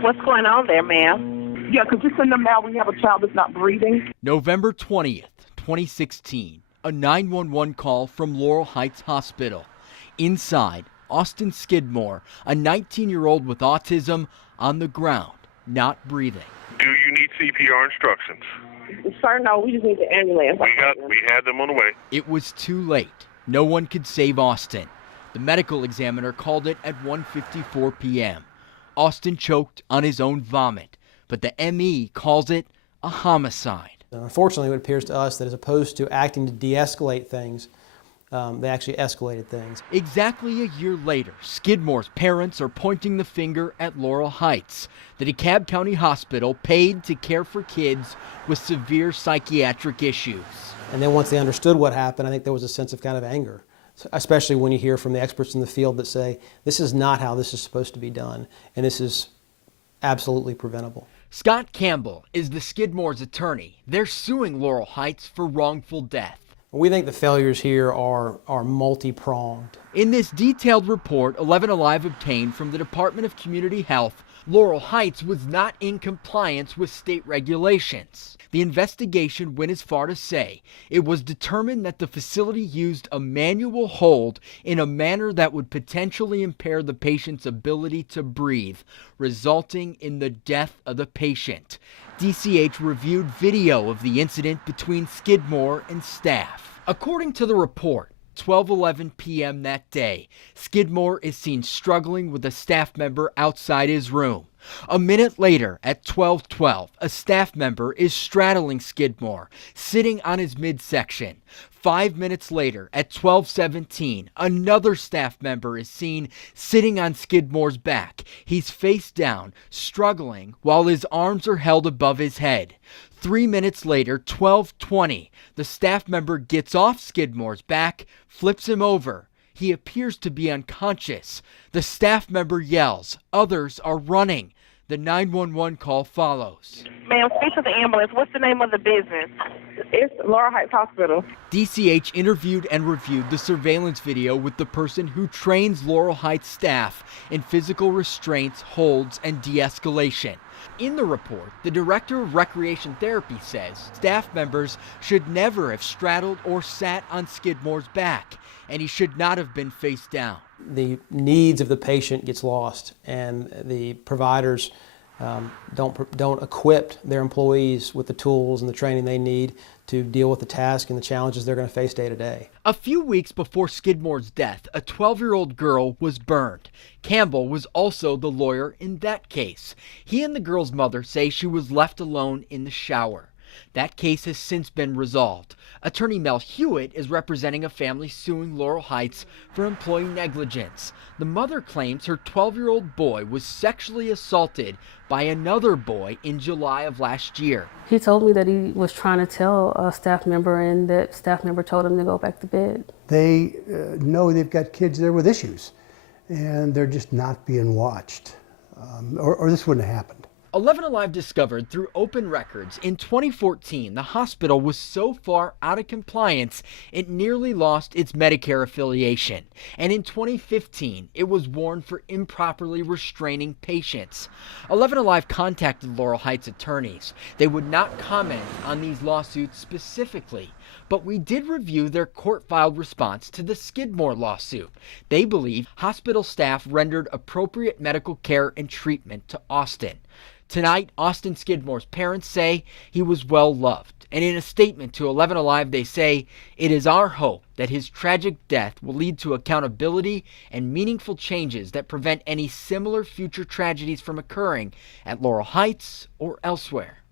What's going on there, ma'am? Yeah, could you send them out? We have a child that's not breathing. November 20th, 2016, a 911 call from LaurelHeights Hospital. Inside, Austin Skidmore, a 19-year-old with autism, on the ground, not breathing. Do you need CPR instructions? Sir, no, we just need the ambulance. We had them on the way. It was too late. No one could save Austin. The medical examiner called it at 1:54 p.m. Austin choked on his own vomit, but the ME calls it a homicide. Unfortunately, it appears to us that as opposed to acting to de-escalate things, they actually escalated things. Exactly a year later, Skidmore's parents are pointing the finger at LaurelHeights, the DeKalb County Hospital paid to care for kids with severe psychiatric issues. And then once they understood what happened, I think there was a sense of kind of anger, especially when you hear from the experts in the field that say, this is not how this is supposed to be done, and this is absolutely preventable. Scott Campbell is the Skidmore's attorney. They're suing LaurelHeights for wrongful death. We think the failures here are multi-pronged. In this detailed report 11 Alive obtained from the Department of Community Health, LaurelHeights was not in compliance with state regulations. The investigation went as far to say it was determined that the facility used a manual hold in a manner that would potentially impair the patient's ability to breathe, resulting in the death of the patient. DCH reviewed video of the incident between Skidmore and staff. According to the report, 12:11 p.m. that day, Skidmore is seen struggling with a staff member outside his room. A minute later, at 12:12, a staff member is straddling Skidmore, sitting on his midsection. 5 minutes later, at 12:17, another staff member is seen sitting on Skidmore's back. He's face down, struggling, while his arms are held above his head. 3 minutes later, 12:20, the staff member gets off Skidmore's back, flips him over. He appears to be unconscious. The staff member yells. Others are running. The 911 call follows. Ma'am, speak to the ambulance. What's the name of the business? It's LaurelHeights Hospital. DCH interviewed and reviewed the surveillance video with the person who trains LaurelHeights staff in physical restraints, holds, and de-escalation. In the report, the director of recreation therapy says staff members should never have straddled or sat on Skidmore's back, and he should not have been face down. The needs of the patient gets lost, and the providers don't equip their employees with the tools and the training they need to deal with the task and the challenges they're going to face day to day. A few weeks before Skidmore's death, a 12-year-old girl was burned. Campbell was also the lawyer in that case. He and the girl's mother say she was left alone in the shower. That case has since been resolved. Attorney Mel Hewitt is representing a family suing LaurelHeights for employee negligence. The mother claims her 12-year-old boy was sexually assaulted by another boy in July of last year. He told me that he was trying to tell a staff member, and that staff member told him to go back to bed. They know they've got kids there with issues, and they're just not being watched, or this wouldn't have happened. 11 Alive discovered through open records in 2014 the hospital was so far out of compliance it nearly lost its Medicare affiliation. And in 2015 it was warned for improperly restraining patients. 11 Alive contacted LaurelHeights attorneys. They would not comment on these lawsuits specifically, but we did review their court-filed response to the Skidmore lawsuit. They believe hospital staff rendered appropriate medical care and treatment to Austin. Tonight, Austin Skidmore's parents say he was well loved. And in a statement to 11 Alive, they say, "It is our hope that his tragic death will lead to accountability and meaningful changes that prevent any similar future tragedies from occurring at LaurelHeights or elsewhere."